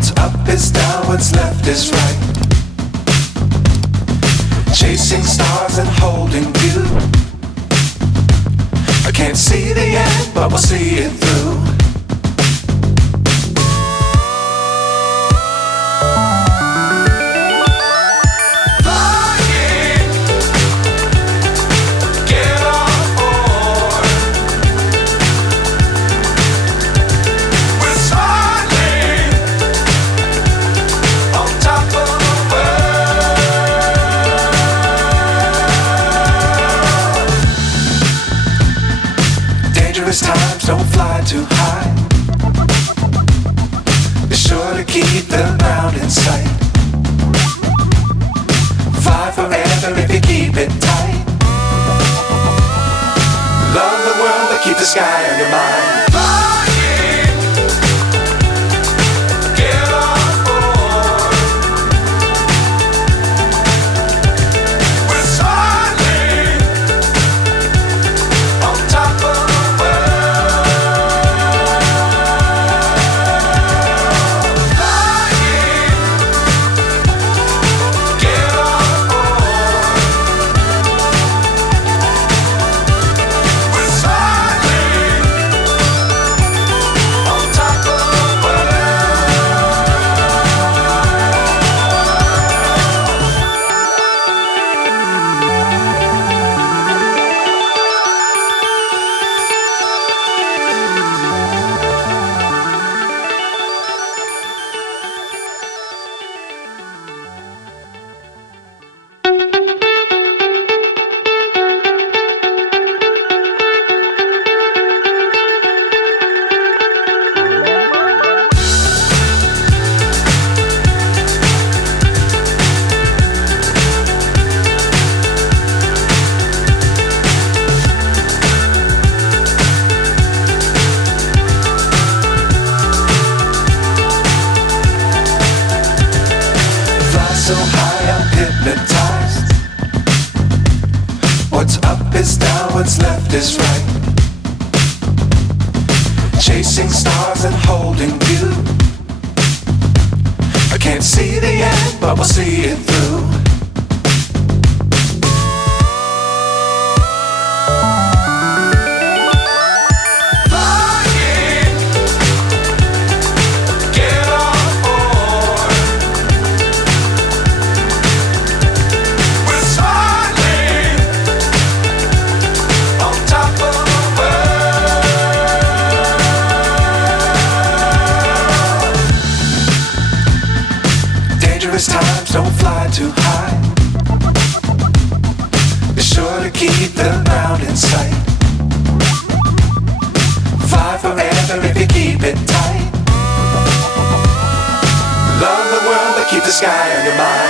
What's up is down, what's left is right. Chasing stars and holding you. I can't see the end, but we'll see it through. Times don't fly too high. Be sure to keep the ground in sight. Fly forever if you keep it tight. Love the world but keep the sky on your mind. So high I'm hypnotized. What's up is down, what's left is right. Chasing stars and holding you. I can't see the end, but we'll see it through. Times don't fly too high. Be sure to keep the ground in sight. Fly forever if you keep it tight. Love the world but keep the sky on your mind.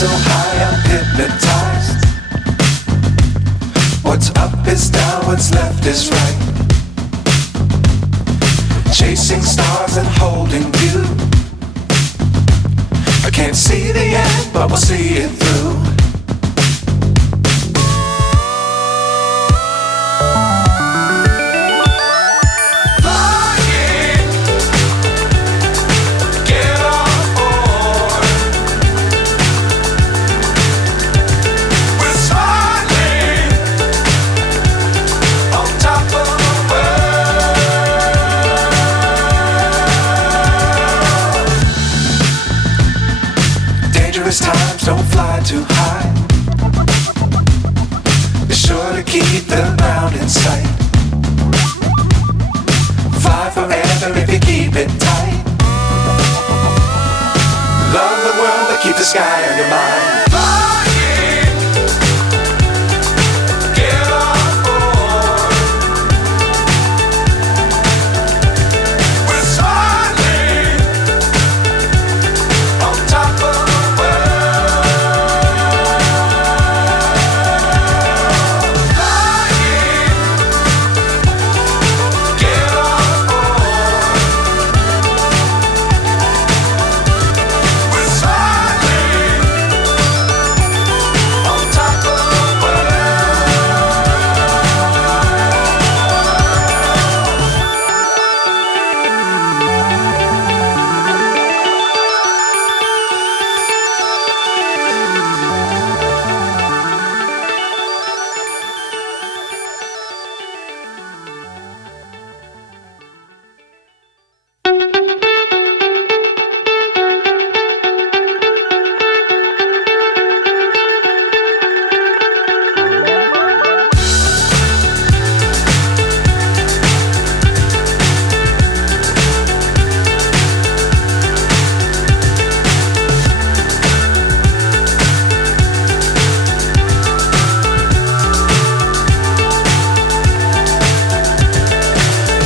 So high I'm hypnotized. What's up is down, what's left is right. Chasing stars and holding you. I can't see the end, but we'll see it through. to keep the ground in sight. Fly forever if you keep it tight. Love the world but keep the sky on your mind. Flying, get on board. We're soaring on top of the world. Flying, get on board. We're soaring on top of the world.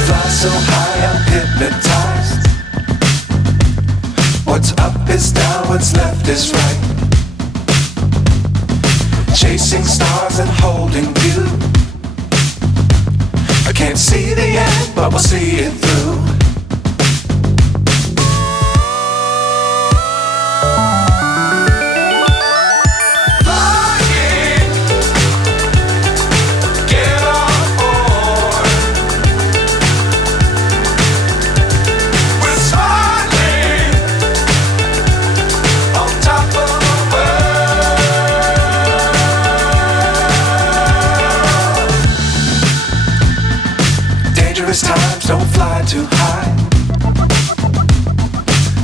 Fly so high, I'm hypnotized. What's up is down, what's left is right. Chasing stars and holding you. I can't see the end, but we'll see it through. Flying, get on board. We're soaring on top of the world. Dangerous times, don't fly too high.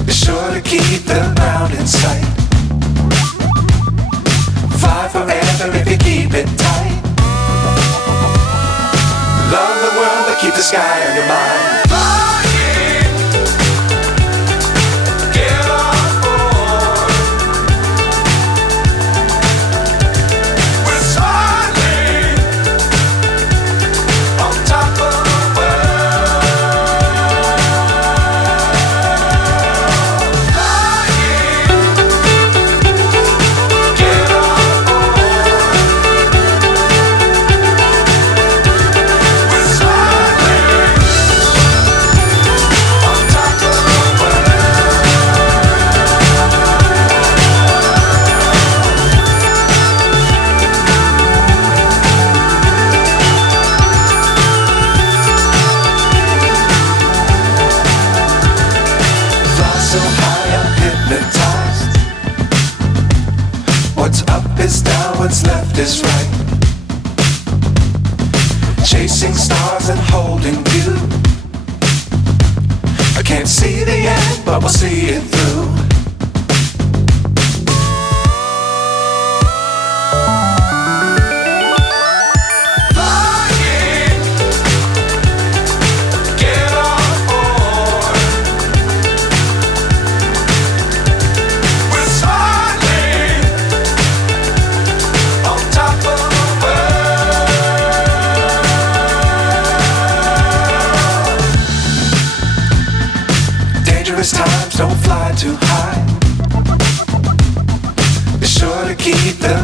Be sure to keep the ground in sight. Fly forever if you keep it tight. Love the world but keep the sky on your mind. Flying, get on board. We're soaring on top of the world. Flying, get on board. We're soaring on top of the world. Fly so high, I'm hypnotized. What's up is down, what's left is right. Chasing stars and holding you. I can't see the end, but we'll see it through. Flying, get on board. We're soaring on top of the world. Dangerous times, don't fly too high. Be sure to keep the